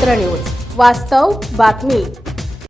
क्षेत्र न्यूज. वास्तव बातमी.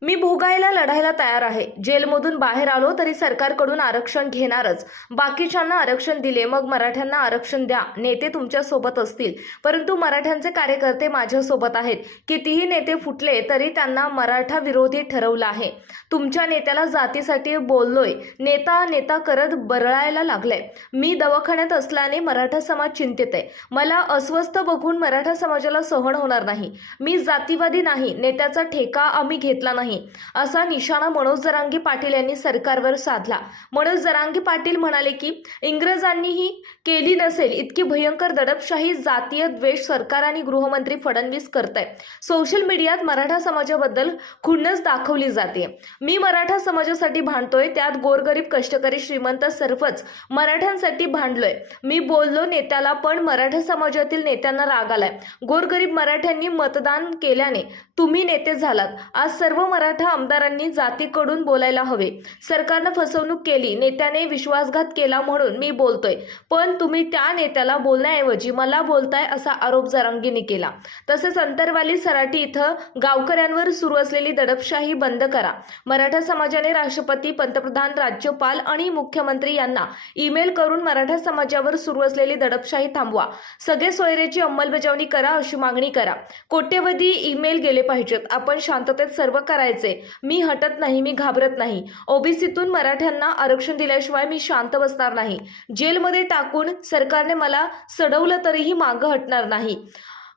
मी भोगायला लढायला तयार आहे. जेलमधून बाहेर आलो तरी सरकारकडून आरक्षण घेणारच. बाकीच्यांना आरक्षण दिले मग मराठ्यांना आरक्षण द्या. नेते तुमच्यासोबत असतील. परंतु मराठ्यांचे कार्यकर्ते माझ्या सोबत आहेत. कितीही नेते फुटले तरी त्यांना मराठा विरोधी ठरवलं आहे. तुमच्या नेत्याला जातीसाठी बोललोय. नेता नेता करत बरळायला लागलाय. मी दवाखान्यात असल्याने मराठा समाज चिंतित आहे. मला अस्वस्थ बघून मराठा समाजाला सहन होणार नाही. मी जातीवादी नाही. नेत्याचा ठेका आम्ही घेतला नाही. असा निशाणा मनोज जरांगी पाटील यांनी सरकारवर साधला. मनोज जरांगी पाटील म्हणाले की इंग्रजांनीही केली नसेल इतकी भयंकर दडपशाही जातीय द्वेष सरकार आणि गृहमंत्री फडणवीस करताय. सोशल मीडियात मराठा समाजाबद्दल खुन्नस दाखवली जाते. मी मराठा समाजासाठी भांडतोय त्यात गोरगरीब कष्टकरी श्रीमंत सर्वच मराठ्यांसाठी भांडलोय. मी बोललो नेत्याला पण मराठा समाजातील नेत्यांना राग आलाय. गोरगरीब मराठ्यांनी मतदान केल्याने तुम्ही नेते झालात. आज सर्व मराठा आमदारांनी जातीकडून बोलायला हवे. सरकारनं फसवणूक केली नेत्याने विश्वासघात केला म्हणून मी बोलतोय. पण तुम्ही त्या नेत्याला बोलण्याऐवजी मला बोलताय असा आरोप जरांगीने केला. तसेच अंतरवाली सराटी इथं गावकऱ्यांवर सुरू असलेली दडपशाही बंद करा. मराठा समाजाने राष्ट्रपती पंतप्रधान राज्यपाल आणि मुख्यमंत्री यांना ईमेल करून मराठा समाजावर सुरू असलेली दडपशाही थांबवा. सगळे सोयरेची अंमलबजावणी करा अशी मागणी करा. कोट्यवधी ईमेल गेले पाहिजेत. आपण शांततेत सर्व करायचे. मी हटत नाही मी घाबरत नाही. ओबीसीतून मराठ्यांना आरक्षण दिल्याशिवाय मी शांत बसणार नाही. जेलमध्ये टाकून सरकारने मला सडवलं तरीही मागं हटणार नाही.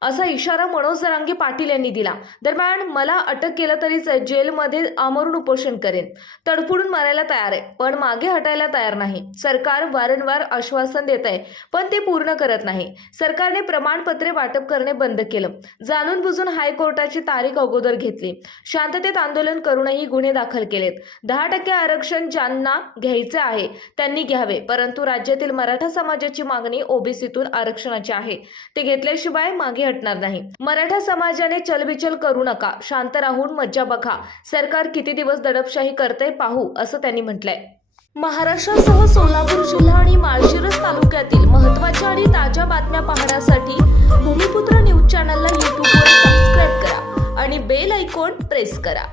असा इशारा मनोज जरांगे पाटील यांनी दिला. दरम्यान मला अटक केलं तरीच जेलमध्ये आमरून उपोषण करेन. तडफडून मारायला तयार आहे पण मागे हटायला तयार नाही. सरकार वारंवार आश्वासन देत आहे पण ते पूर्ण करत नाही. सरकारने प्रमाणपत्रे वाटप करणे बंद केलं. जाणून बुजून हायकोर्टाची तारीख अगोदर घेतली. शांततेत आंदोलन करूनही गुन्हे दाखल केलेत. दहा टक्के आरक्षण ज्यांना घ्यायचे आहे त्यांनी घ्यावे परंतु राज्यातील मराठा समाजाची मागणी ओबीसीतून आरक्षणाची आहे. ते घेतल्याशिवाय मागे घटणार नाही. मराठा समाजाने चलबिचल करू नका. शांत राहून मज्जा बघा. सरकार किती दिवस दडपशाही करते पाहू असं त्यांनी म्हटलंय. महाराष्ट्रासह सोलापूर जिल्हा आणि माळशिरस तालुक्यातील महत्त्वाच्या आणि ताज्या बातम्या पाहण्यासाठी भूमिपुत्र न्यूज चॅनलला युट्यूबवर सबस्क्राईब करा आणि बेल ऐकॉन प्रेस करा.